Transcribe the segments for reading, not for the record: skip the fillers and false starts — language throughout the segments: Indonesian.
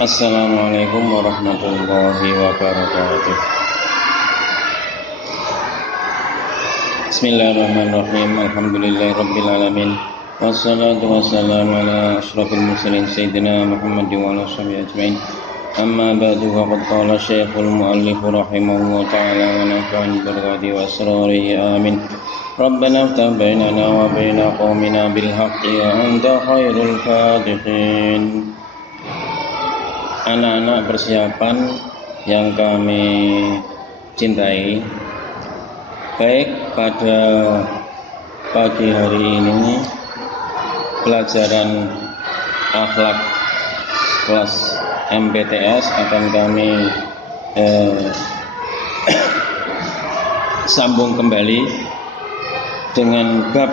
Assalamualaikum warahmatullahi wabarakatuh. Bismillahirrahmanirrahim. Alhamdulillahirabbil alamin. Wassalatu wassalamu ala asyrafil mursalin sayyidina Muhammadin wa ala sahbihi ajmain. Amma ba'du, faqad qala Syekhul Mu'allif rahimahullahu ta'ala wa nafa'ani bi wa asrarihi amin. Rabbana iftah bainana wa baina qaumina bil haqqi wa anta khairul fatihin. Anak-anak persiapan yang kami cintai, baik pada pagi hari ini pelajaran akhlak kelas MPTS akan kami sambung kembali dengan bab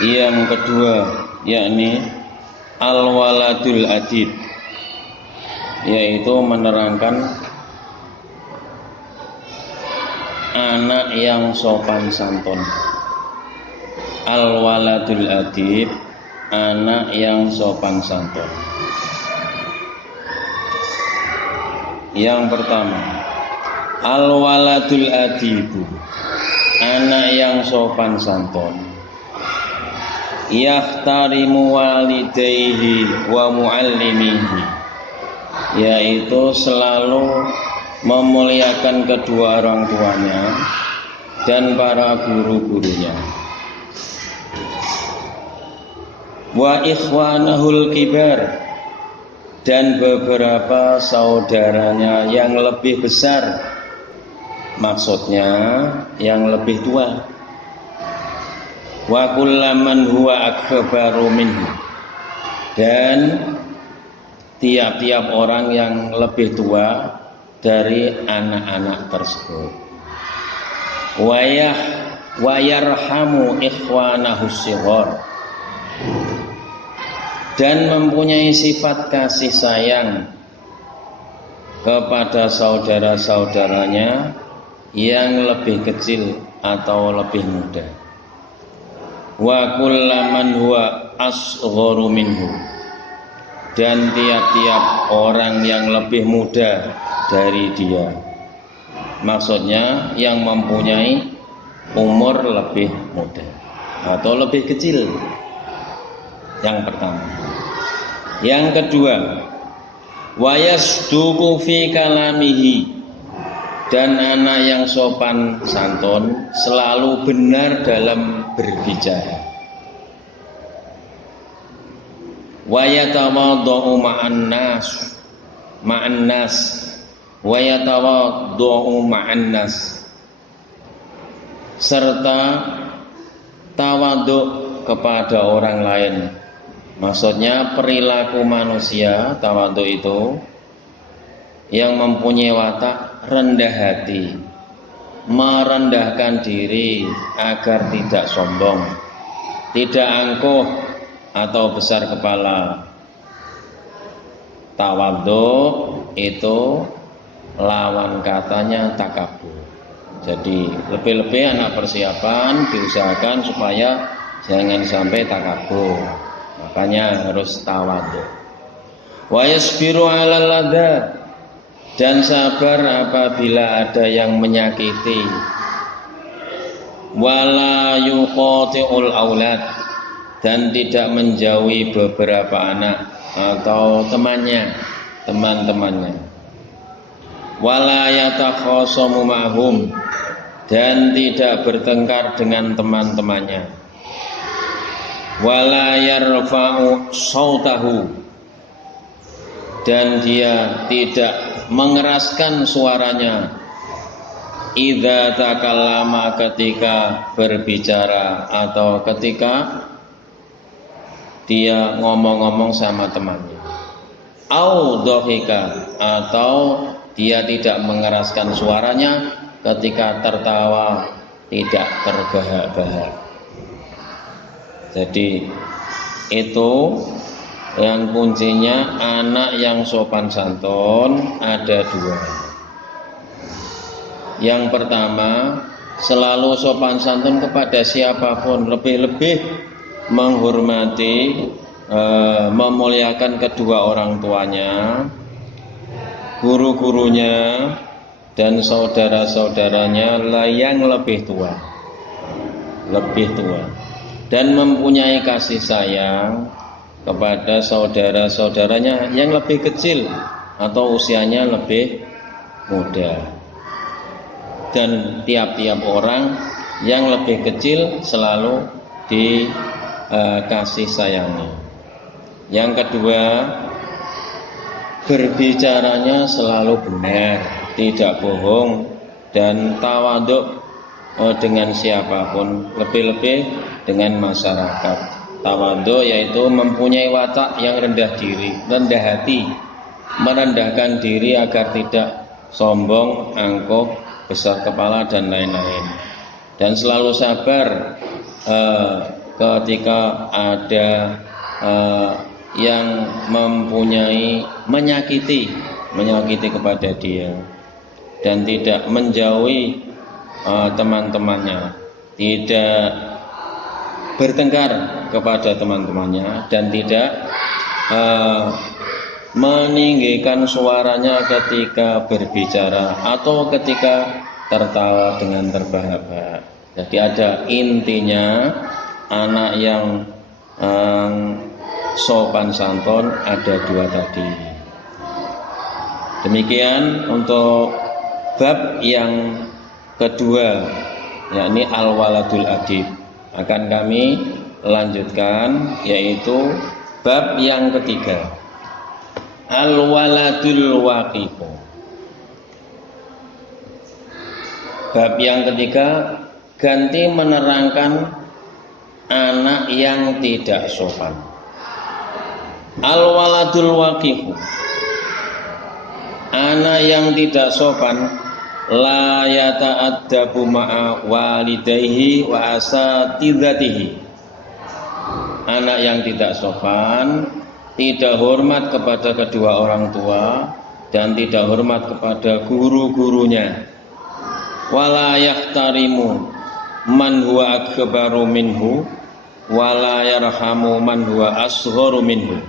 yang kedua, yakni al-waladul adib, yaitu menerangkan anak yang sopan santun. Al-waladul adib, anak yang sopan santun. Yang pertama, al-waladul adibu, anak yang sopan santun, yahtarimu walidayhi wa muallimihi, yaitu selalu memuliakan kedua orang tuanya dan para guru-gurunya. Wa ikhwanahul kibar, dan beberapa saudaranya yang lebih besar, maksudnya yang lebih tua. Wa kullaman huwa akbaru minhu, dan tiap-tiap orang yang lebih tua dari anak-anak tersebut. Wayarhamu ikhwanahu shighar, dan mempunyai sifat kasih sayang kepada saudara-saudaranya yang lebih kecil atau lebih muda. Wa kullaman huwa asgharu minhu, dan tiap-tiap orang yang lebih muda dari dia, maksudnya yang mempunyai umur lebih muda atau lebih kecil. Yang pertama. Yang kedua, wayasduqu fi kalamihi, dan anak yang sopan santun selalu benar dalam berbicara. Wayatawaddu ma'an nas, wayatawaddu ma'an nas, serta tawadhu kepada orang lain. Maksudnya perilaku manusia, tawadhu itu yang mempunyai watak rendah hati, merendahkan diri agar tidak sombong, tidak angkuh atau besar kepala. Tawadhu itu lawan katanya takabur. Jadi lebih-lebih anak persiapan diusahakan supaya jangan sampai takabur. Makanya harus tawadhu. Wa yasbiru 'alal ladza, dan sabar apabila ada yang menyakiti. Wala yuqati'ul aulad, dan tidak menjauhi beberapa anak atau teman-temannya. Wala yatakhasamu ma'hum, dan tidak bertengkar dengan teman-temannya. Wala yarfa'u sautahu, dan dia tidak mengeraskan suaranya. Idza takallama, ketika berbicara atau ketika dia ngomong-ngomong sama temannya. Au dhahika, atau dia tidak mengeraskan suaranya ketika tertawa, tidak terbahak-bahak. Jadi itu yang kuncinya anak yang sopan santun ada dua. Yang pertama, selalu sopan santun kepada siapapun, lebih-lebih menghormati memuliakan kedua orang tuanya, guru-gurunya, dan saudara-saudaranya yang lebih tua, dan mempunyai kasih sayang kepada saudara-saudaranya yang lebih kecil atau usianya lebih muda. Dan tiap-tiap orang yang lebih kecil selalu dikasih sayangi. Yang kedua, berbicaranya selalu benar, tidak bohong, dan tawaduk dengan siapapun, lebih-lebih dengan masyarakat. Tawaduk yaitu mempunyai watak yang rendah diri, rendah hati, merendahkan diri agar tidak sombong, angkuh, besar kepala, dan lain-lain. Dan selalu sabar ketika ada yang menyakiti kepada dia, dan tidak menjauhi teman-temannya, tidak bertengkar kepada teman-temannya, dan tidak meninggikan suaranya ketika berbicara atau ketika tertawa dengan terbahak-bahak. Jadi ada intinya, anak yang sopan santun ada dua tadi. Demikian untuk bab yang kedua, yakni al-waladul adib. Akan kami lanjutkan, yaitu bab yang ketiga, al-waladul waqifu. Bab yang ketiga ganti menerangkan anak yang tidak sopan. Al-waladul waqifu, anak yang tidak sopan, la yata'addabu ma'a walidayhi wa asatidatihi. Anak yang tidak sopan tidak hormat kepada kedua orang tua dan tidak hormat kepada guru-gurunya. Wala yahtarimu man huwa akbaru minhu wala yarhamu man huwa asgharu minhu.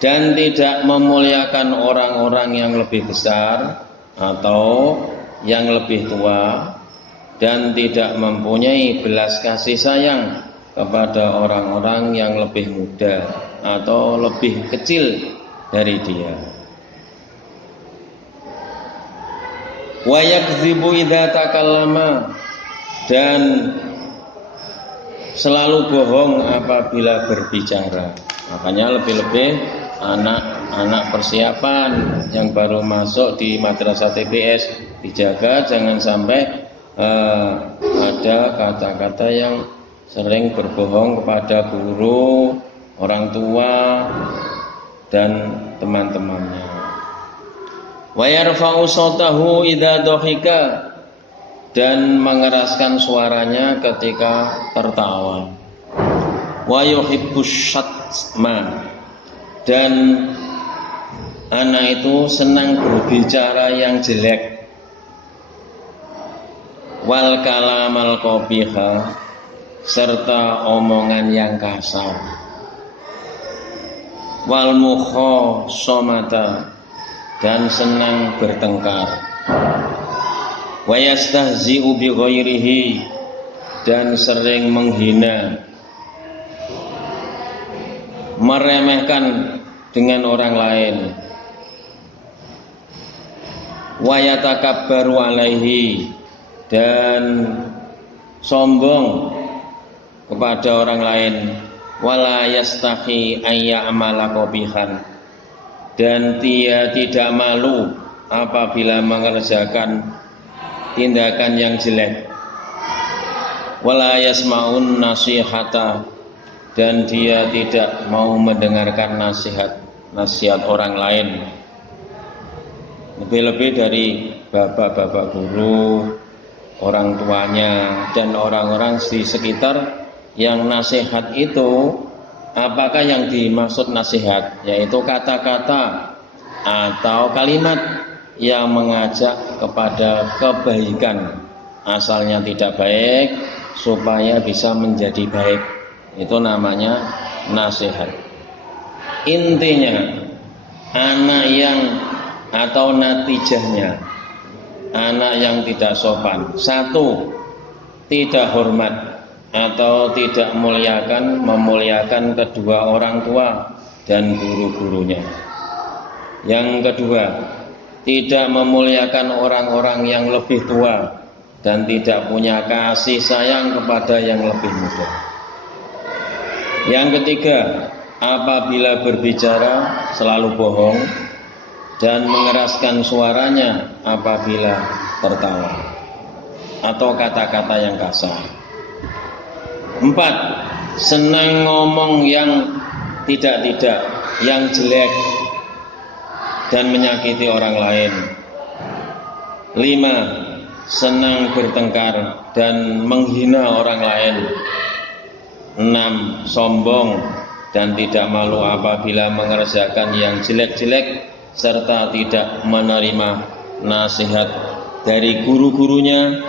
Dan tidak memuliakan orang-orang yang lebih besar atau yang lebih tua, dan tidak mempunyai belas kasih sayang kepada orang-orang yang lebih muda atau lebih kecil dari dia. Wa yakdzibu idza takallama, dan selalu bohong apabila berbicara. Makanya lebih-lebih anak-anak persiapan yang baru masuk di madrasah TPS dijaga, jangan sampai ada kata-kata yang sering berbohong kepada guru, orang tua, dan teman-temannya. Wa yarfa'u sautahu idza dhahika, dan mengeraskan suaranya ketika tertawa. Wa yuhibbus syatma, dan anak itu senang berbicara yang jelek. Wal kalamal qabiha, serta omongan yang kasar. Wal mukhasamata, dan senang bertengkar. Wa yastahzi'u bi ghairihi, dan sering menghina, meremehkan dengan orang lain. Wa yatakabbaru alaihi, dan sombong kepada orang lain. Wala yastahi ayya amala qabihan, dan dia tidak malu apabila mengerjakan tindakan yang jelek. Wala yasma'un nasihata, dan dia tidak mau mendengarkan nasihat orang lain. Lebih-lebih dari bapak-bapak guru, orang tuanya, dan orang-orang di sekitar yang nasihat itu. Apakah yang dimaksud nasihat? Yaitu kata-kata atau kalimat yang mengajak kepada kebaikan, asalnya tidak baik supaya bisa menjadi baik. Itu namanya nasihat. Intinya anak yang atau natijahnya anak yang tidak sopan, satu, tidak hormat atau tidak memuliakan kedua orang tua dan guru-gurunya. Yang kedua, tidak memuliakan orang-orang yang lebih tua dan tidak punya kasih sayang kepada yang lebih muda. Yang ketiga, apabila berbicara selalu bohong dan mengeraskan suaranya apabila tertawa atau kata-kata yang kasar. 4. Senang ngomong yang tidak-tidak, yang jelek dan menyakiti orang lain. 5. Senang bertengkar dan menghina orang lain. 6. Sombong dan tidak malu apabila mengerjakan yang jelek-jelek serta tidak menerima nasihat dari guru-gurunya,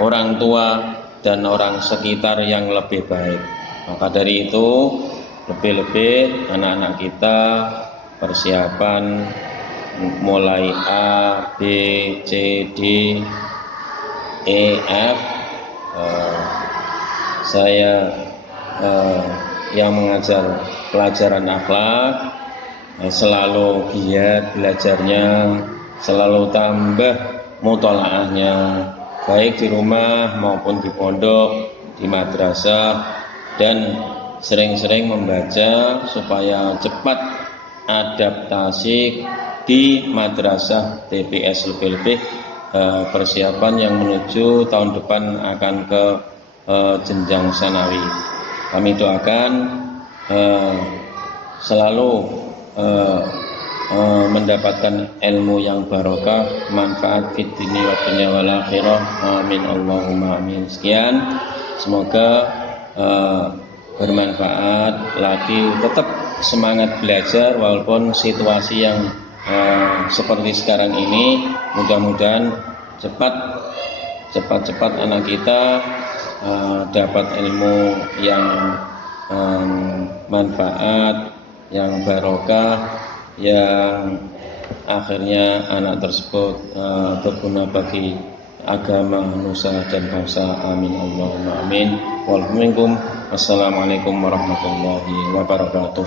orang tua dan orang sekitar yang lebih baik. Maka dari itu lebih-lebih anak-anak kita persiapan mulai A, B, C, D, E, F. Saya yang mengajar pelajaran akhlak selalu giat belajarnya, selalu tambah mutolaahnya, baik di rumah maupun di pondok, di madrasah, dan sering-sering membaca supaya cepat adaptasi di madrasah TPS lebih-lebih persiapan yang menuju tahun depan akan ke jenjang sanawi. Kami doakan selalu mendapatkan ilmu yang barokah, manfaat fid dunya wa dunya wal akhirah. Amin Allahumma amin. Sekian, semoga bermanfaat. Lagi tetap semangat belajar walaupun situasi yang seperti sekarang ini. Mudah-mudahan cepat anak kita dapat ilmu yang manfaat, yang barokah, yang akhirnya anak tersebut berguna bagi agama, nusa dan bangsa. Amin Allahumma amin. Wassalamualaikum warahmatullahi wabarakatuh.